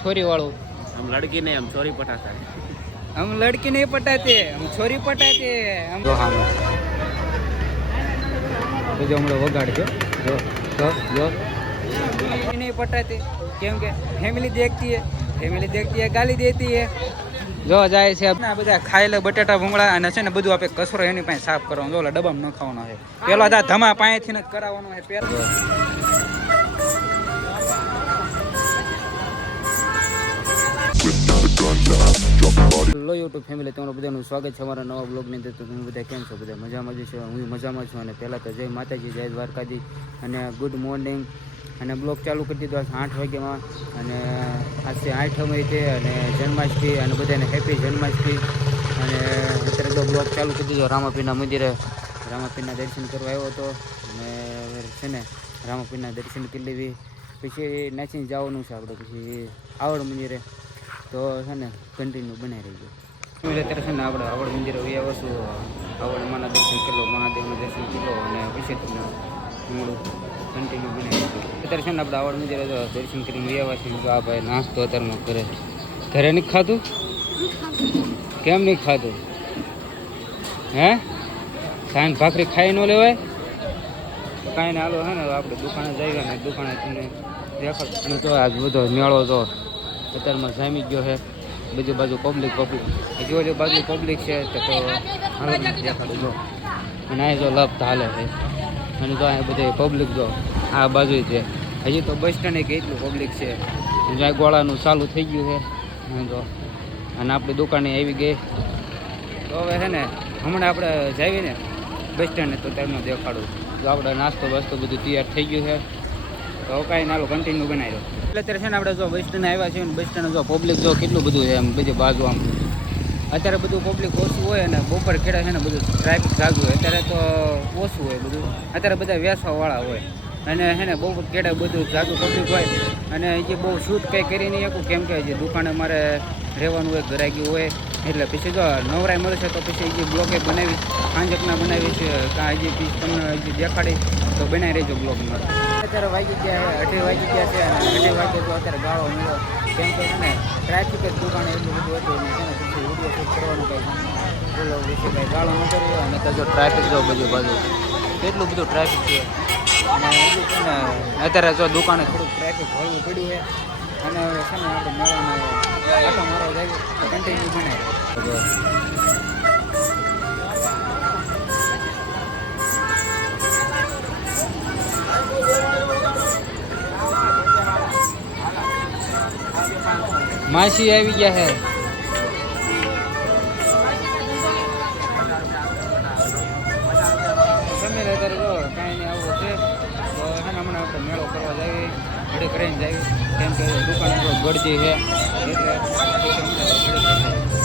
छोरी वालों हम लड़की नहीं हम छोरी पटाता है हम लड़की नहीं पटाते हम छोरी पटाते हम तो हाँ तो जो हम लोग वगाड़ जो जो नहीं पटाते क्योंकि फैमिली देखती है गाली देती है जो जाए છે આપણે બધા ખાયેલા બટાટા ભૂંગળા અને છે ને બધું આપણે કચરો એની પાસે સાફ કરવાનો જો ડબ્બામાં નખાવાનો છે પેલો દા ધમા પાસેથી જ કરાવવાનો છે પેલો હેલો યુટ્યુબ ફેમિલી તમારું બધાનું સ્વાગત છે અમારા નવા બ્લોગની અંદર. તો તમે બધા કેમ છો? બધા મજામાં જ છો? હું મજામાં છું. અને પહેલાં તો જય માતાજી, જય દ્વારકાજી અને ગુડ મોર્નિંગ. અને બ્લોગ ચાલુ કરી દીધો 8 વાગ્યામાં અને આજથી 8મી છે અને જન્માષ્ટમી અને બધાને હેપી જન્માષ્ટમી. અને અત્યારે તો બ્લોગ ચાલુ કરી દીધો રામાપીરના મંદિરે. રામાપીરના દર્શન કરવા આવ્યો હતો અને છે ને રામાપીરના દર્શન કરી લેવી પછી નાચીને જવાનું છે આપણે પછી આવડ મંદિરે. તો છે ને કન્ટિન્યુ બનાવી રહી ગયો અત્યારે છે ને આપણે આવડ મંદિરે આવ્યા છું. આવડમાંના દર્શન કરી લો, મહાદેવના દર્શન કરી લો અને પછી તમને મળું કન્ટિન્યુ બનાવી રહ્યું અત્યારે છે ને આપણે આવડ મંદિરે દર્શન કરીને આવ્યા છીએ. તો આ ભાઈ નાસ્તો અત્યારમાં ઘરે નહીં ખાધું? કેમ નહીં ખાધું? હે સાંજ ભાખરી ખાઈ ન લેવાય? કાંઈ ને હાલો છે ને આપણે દુકાને જઈએ ને દુકાને તમને દેખાડ તો આજ બધો મેળો તો અત્યારમાં જામી ગયો છે. બધી બાજુ પબ્લિક હજી ઓલી બાજુ પબ્લિક છે તો હાલો દેખાડું જો. અને અહીં જો લપ હાલે છે અને જો અહીં બધી પબ્લિક જો આ બાજુ છે. હજી તો બસ સ્ટેન્ડે કેટલું પબ્લિક છે. જ્યાં ગોળાનું ચાલુ થઈ ગયું છે જો. અને આપણી દુકાને આવી ગઈ તો હવે છે ને હમણાં આપણે જઈએ ને બસ સ્ટેન્ડે તો તેમને દેખાડું જો આપણે નાસ્તો બાસ્તો બધું તૈયાર થઈ ગયું છે. તો કાંઈ નાલો કન્ટિન્યુ બનાવી દો. એટલે અત્યારે છે ને આપણે જો બસ સ્ટેન્ડ આવ્યા છીએ ને બસ સ્ટેન્ડ જો પબ્લિક જો કેટલું બધું છે એમ બધી બાજુ આમ. અત્યારે બધું પબ્લિક ઓછું હોય અને બપોર ખેડા છે ને બધું ટ્રાફિક જાગું હોય. અત્યારે તો ઓછું હોય બધું. અત્યારે બધા વેસવાવાળા હોય અને છે ને બપોર ખેડા બધું જાગું પબ્લિક હોય. અને હજી બહુ શૂટ કંઈ કરી નહીં શકું કેમ કે હજી દુકાને મારે રહેવાનું હોય, ઘરાગી હોય એટલે પછી જો નવરાઈ મળશે તો પછી હજી બ્લોગે બનાવી આંજકના બનાવી છે કાં હજી પીસ તમને હજી દેખાડી તો બનાવી રહેજો બ્લોગમાં. અત્યારે વાગી ગયા 2:30 વાગી ગયા છે અને 2:30 વાગે તો અત્યારે ગાળો મળ્યો કેમ કે છે ને ટ્રાફિક જ દુકાને એટલું બધું હતું ને છે ને પછી વિડીયો શૂટ કરવાનું કંઈ બોલો વિશે કંઈ ગાળો ન કર્યો. અને તો જો ટ્રાફિક જો બધી બાજુ કેટલું બધું ટ્રાફિક છે. અને હજુ છે ને અત્યારે જો દુકાને થોડુંક ટ્રાફિક હળવું પડ્યું છે. અને હવે છે ને આપણે મેળામાં આટો મારો જાય તો કન્ટિન્યુ બનાવી માસી આવી ગયા છે. તમે અત્યારે જો કાંઈ નહીં આવું છે તો છે ને હમણાં આપણે મેળો કરવા જઈએ ઘડી કરીને જઈએ કેમ કે દુકાન જો ગળદી છે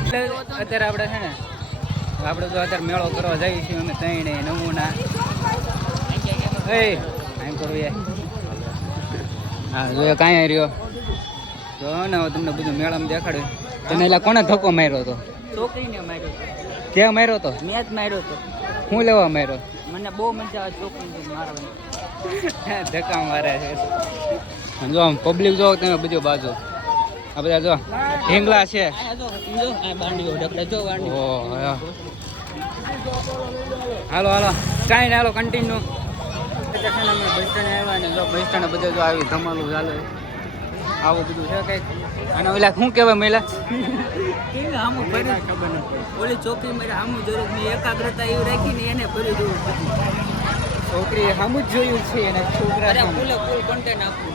એટલે અત્યારે આપણે છે ને આપણે જો અત્યારે મેળો કરવા જઈએ છીએ અમે ત્રણે નમૂના આમ કરું યાર. હા જો કાંઈ રહ્યો તો ને તમને બધું મેળામાં દેખાડ્યું. તને એટલે કોને ધક્કો માર્યો હતો? છોકરીને માર્યો. ક્યાં માર્યો હતો? મેં જ માર્યો હતો. શું લેવા માર્યો? મને બહુ મજા આવે છોકરીને મારવાની. ધક્કા મારે છે. જો આમ પબ્લિક જો તમે બધી બાજુ આ બધા જો ઢીંગલા છે. બાંડીઓ ડબડે જો બાંડી. હાલો હાલો કાંઈ ને હાલો કન્ટિન્યુ. બસ સ્ટેન્ડ આવ્યા ને જો બસ સ્ટેન્ડ બધે જો આવી ધમાલું ચાલે આવું બધું છે કંઈક. અને ઓલા શું કહેવાય મહિલા કેવી આમું ફરી ખબર નથી. ઓલી છોકરી મારે આમું જરૂર મેં એકાગ્રતા એવી રાખી ને એને ફરી જોવું પછી છોકરીએ સામું જ જોયું છે અને છોકરા ફૂલે ફૂલ કન્ટેન્ટ આપવું.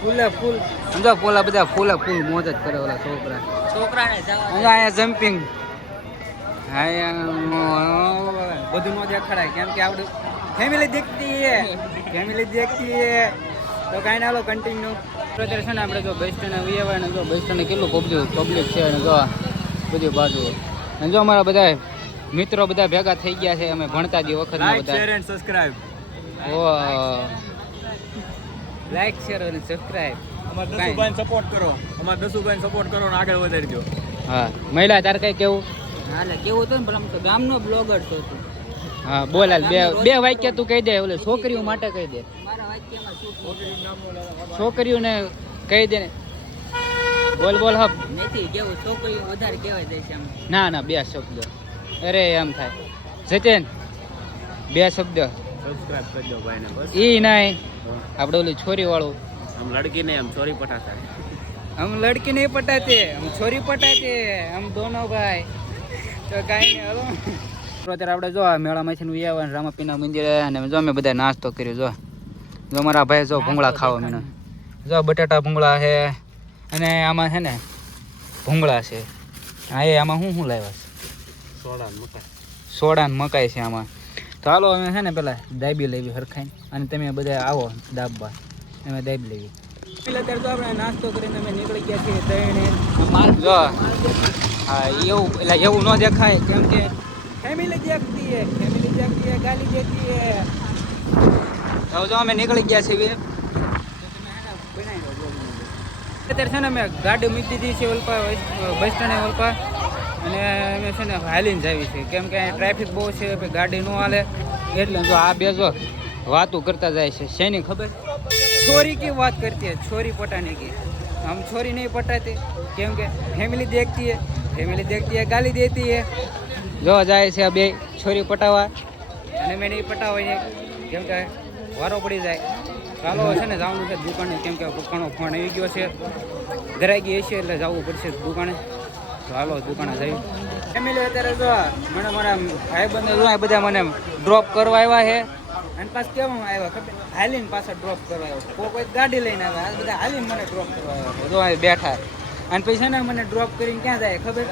ફૂલે ફૂલ સમજો પોલા બધા ફૂલે ફૂલ મોજ જ કરે ઓલા છોકરા. છોકરાને જવા અહીંયા જમ્પિંગ બધું ન દેખાડાય કેમ કે આપણું ફેમિલી દેખતી હે તો કાંઈ ના લો કન્ટિન્યુ. અત્યારે છે ને આપણે જો બસ સ્ટેન્ડ આવી આવ્યા ને જો બસ સ્ટેન્ડ કેટલું પબ્લિક છે અને જો બધી બાજુ અને જો અમારા બધા મિત્રો બધા ભેગા થઈ ગયા છે. અમે ભણતા જે વખતમાં બધા शेयर एंड सब्सक्राइब ઓ લાઈક શેર અને સબસ્ક્રાઇબ અમાર દસુભાઈને સપોર્ટ કરો ને આગળ વધારજો. હા મહિલા તાર કઈ કેવું? હાલે કેવું હતું ને પેલા તો ગામનો બ્લોગર છો તું. હા બોલ હાલ બે વાક્ય તું કહી દે ઓલે છોકરીઓ માટે કહી દે. મારા વાક્યમાં શું છોકરીઓને કહી દે ને બોલ બોલ હબ. નથી કેવું છોકરી વધારે કહેવાય જાય છે આમ. ના ના 2 શબ્દ. અરે એમ થાય જતેન 2 શબ્દ. સબસ્ક્રાઇબ કરજો ભાઈને બસ. ઈ નહીં આપણે ઓલી છોરી વાળું. આમ લડકી નહીં આમ ચોરી પટાતા. हम लड़की नहीं पटाते हम छोरी पटाते हम दोनों भाई તો કાંઈ નહીં હલો અત્યારે આપણે જો આ મેળામાંથી નું આવ્યા રામાપીના મંદિરે અને જો અમે બધા નાસ્તો કર્યો જો મારા ભાઈ જો ભૂંગળા ખાવા મને જો બટાટા ભૂંગળા છે અને આમાં છે ને ભૂંગળા છે હા એ આમાં શું લાવ્યા છે સોડા ને મકાઈ છે આમાં તો હાલો અમે છે ને પેલા દાબી લેવી હરખાઈને અને તમે બધા આવો દાબવા અમે દાબી લેવી અત્યારે તો આપણે નાસ્તો કરીને અમે નીકળી ગયા છીએ ત્રણે જો હા એવું ન દેખાય કેમ કે ફેમિલી દેખતી હે ગાલી દેતી હે તો જો અમે નીકળી ગયા છીએ અત્યારે છે ને અમે ગાડી મૂકી દીધી છે ઓલપા બસ સ્ટેન્ડે ઓલપા અને અમે છે ને હાલીને જાવી છે કેમ કે ટ્રાફિક બહુ છે ગાડી ન હાલે એટલે જો આ બે જો વાતું કરતા જાય છે શેની ખબર छोरी की बात करती है छोरी पटाने की हम छोरी नहीं पटाते क्योंकि फैमिली देखती है गाली देती है जो जाए से अब छोरी पटावा અને મેં નહીં પટાવાય કેમ કે વારો પડી જાય ચાલો છે ને જવાનું છે દુકાને કેમ કે પપ્પાનો ફોન આવી ગયો છે ગરાગી હશે એટલે જવું પડશે દુકાને ચાલો દુકાને જઈ ફેમિલી અત્યારે જો મને મારા ભાઈબંધો જો બધા મને ડ્રોપ કરવા આવ્યા છે અને પાછ કેવામાં આવ્યા ખબર હાલીને પાછા ડ્રોપ કરવા આવ્યો કોઈ ગાડી લઈને આવ્યા આ બધા હાલીને મને ડ્રોપ કરવા આવ્યા જો અહીં બેઠા અને પછી ને મને ડ્રોપ કરીને ક્યાં જાય ખબર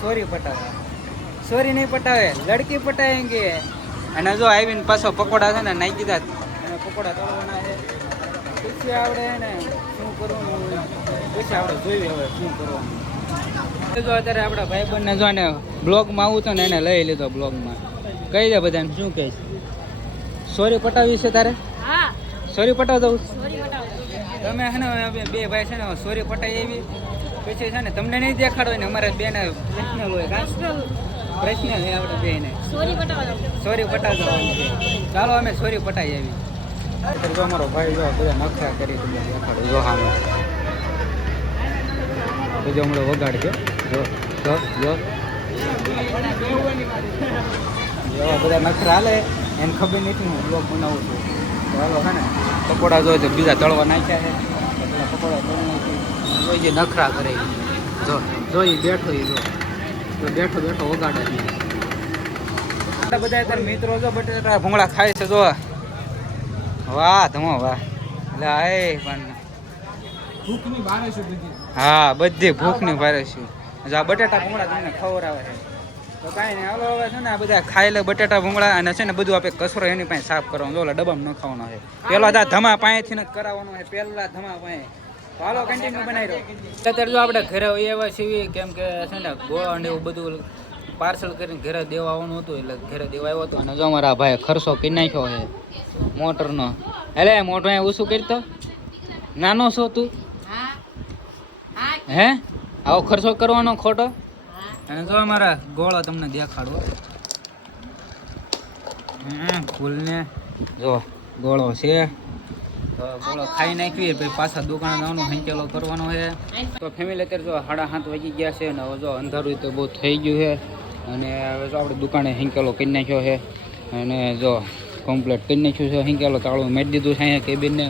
સોરી પટાવે સોરી નહીં પટાવે લડકી પટાવેંગે અને જો આવીને પાછો પકોડા છે ને નાખી દીધા અને પકોડા તળવાના છે પછી આવડે ને શું કરવાનું પછી આપણે જોઈએ હવે શું કરવાનું જો અત્યારે આપણા ભાઈબંધને જો ને બ્લોગમાં આવું તો ને એને લઈ લીધો બ્લોગમાં કહી દે બધાને શું કહે છે સોરી પટાવી છે તારે હા સોરી પટાવ દઉં સોરી બતાવો તમે છે ને બે ભાઈ છે ને સોરી પટાઈ એવી પછી છે ને તમને નહીં દેખાડો ને અમારે બેને પર્સનલ હોય પર્સનલ છે આપણે બેને સોરી બતાવો સોરી પટાવ દો ચાલો અમે સોરી પટાઈ આવી અત્યારે જો અમારો ભાઈ જો બધા નખરા કરી તમને દેખાડો જો હા બીજો હમણાં વગાડજો જો જો જો એવા બધા નખરા હાલે એને ખબર નથી હું બ્લોગ બનાવું છું ચાલો હે ને પકોડા જોઈએ તો બીજા તળવા નાખ્યા છે પેલા પકોડા તળી નાખી જોઈ જે નખરા કરે જો જોઈ બેઠો એ જો તો બેઠો બેઠો વગાડે બધા અત્યારે મિત્રો જો બટેટા ભૂંગળા ખાય છે જો વાહ ધમો વાહ એટલે આ પણ ભૂખની બારે છે બધી. હા બધી ભૂખની ભારે છે આ બટેટા ભૂંગળા તમને ખવડાવે છે તો કાંઈ નહીં હાલો હવે છે ને આ બધા ખાઈ લે બટેટા ભૂંગળા અને છે ને બધું આપણે કચરો એની પાસે સાફ કરવાનો ઓલા ડબ્બામાં ન ખાવાનો છે પેલા આ ધમા પાસેથી જ કરવાનો છે પહેલા ધમા પાસે તો હાલો કન્ટિન્યુ બનાવી દો અત્યારે જો આપણે ઘરે એવા છીએ કેમ કે છે ને ગોળા ને એવું બધું પાર્સલ કરીને ઘરે દેવા આવવાનું હતું એટલે ઘરે દેવા આવ્યો હતો અને જો અમારા ભાઈ ખર્ચો કરી નાખ્યો છે મોટરનો એટલે મોટો અહીંયા ઓછું કરતો નાનો છો તું હે આવો ખર્ચો કરવાનો ખોટો અને જો અમારા ગોળો તમને દેખાડો ફૂલને જો ગોળો છે તો ગોળો ખાઈ નાખવી પછી પાછા દુકાને જવાનું હંકેલો કરવાનો છે તો ફેમિલી અત્યારે જો 7:30 વાગી ગયા છે અને હવે જો અંધારું તો બહુ થઈ ગયું છે અને હવે જો આપણે દુકાને હંકેલો કરી નાખ્યો છે અને જો કમ્પ્લીટ કરી નાખ્યું છે હંકેલો તાળું મેળ દીધું છે અહીંયા કેબિનને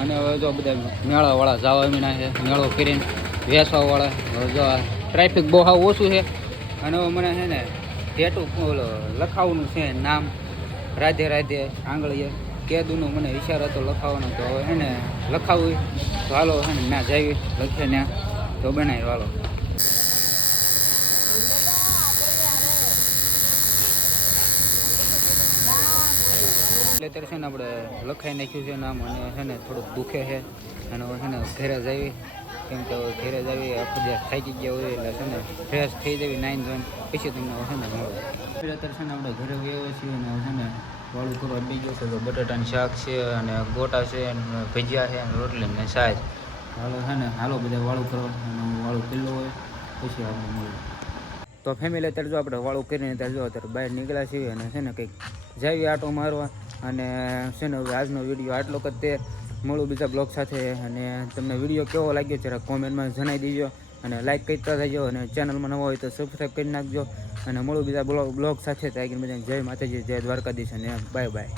અને હવે જો બધા મેળાવાળા જવા મીના છે મેળો કરીને વેચવાવાળા હવે જો ટ્રાફિક બહુ હાવ ઓછું છે અને હવે મને છે ને ટેટુ ઓલો લખાવવાનું છે નામ રાધે રાધે આંગળીએ કેદુનો મને વિચાર હતો લખાવવાનો તો હવે છે ને લખાવું તો હાલો છે ને ના જાવી લખે ને તો બનાવી હાલો એટલે અત્યારે છે ને આપણે લખાઈ નાખ્યું છે નામ અને છે ને થોડુંક દુખે છે અને હવે છે ને ઘરે જવી કેમ કે હવે ઘરે જવી આખો દિવસ થાકી ગયા હોય એટલે છે ને ફ્રેશ થઈ જવી નાઈન ધોઈને પછી તમને છે ને મળો અત્યારે છે ને આપણે ઘરે આવ્યા છીએ અને છે ને વાળું કરવા બી ગયો છે તો બટાટાનું શાક છે અને ગોટા છે અને ભજીયા છે અને રોટલી ને સાજ હાલો છે ને હાલો બધા વાળું કરવા અને વાળું કિલ્લો હોય પછી આપણે મળ્યું તો ફેમિલી અત્યારે જો આપણે વાળું કરીને અત્યારે જો અત્યારે બહાર નીકળ્યા છીએ અને છે ને કંઈક જાવી આટો મારવા અને છે ને હવે આજનો વિડીયો આટલો જ તે મળું બીજા બ્લોગ સાથે. અને તમને વિડીયો કેવો લાગ્યો જરા કોમેન્ટમાં જણાવી દેજો અને લાઈક કરતા રહેજો અને ચેનલમાં નવા હોય તો સબસ્ક્રાઈબ કરી નાખજો. અને મળું બીજા બ્લોગ સાથે. ત્યાં બધાને જય માતાજી, જય દ્વારકાધીશ અને બાય બાય.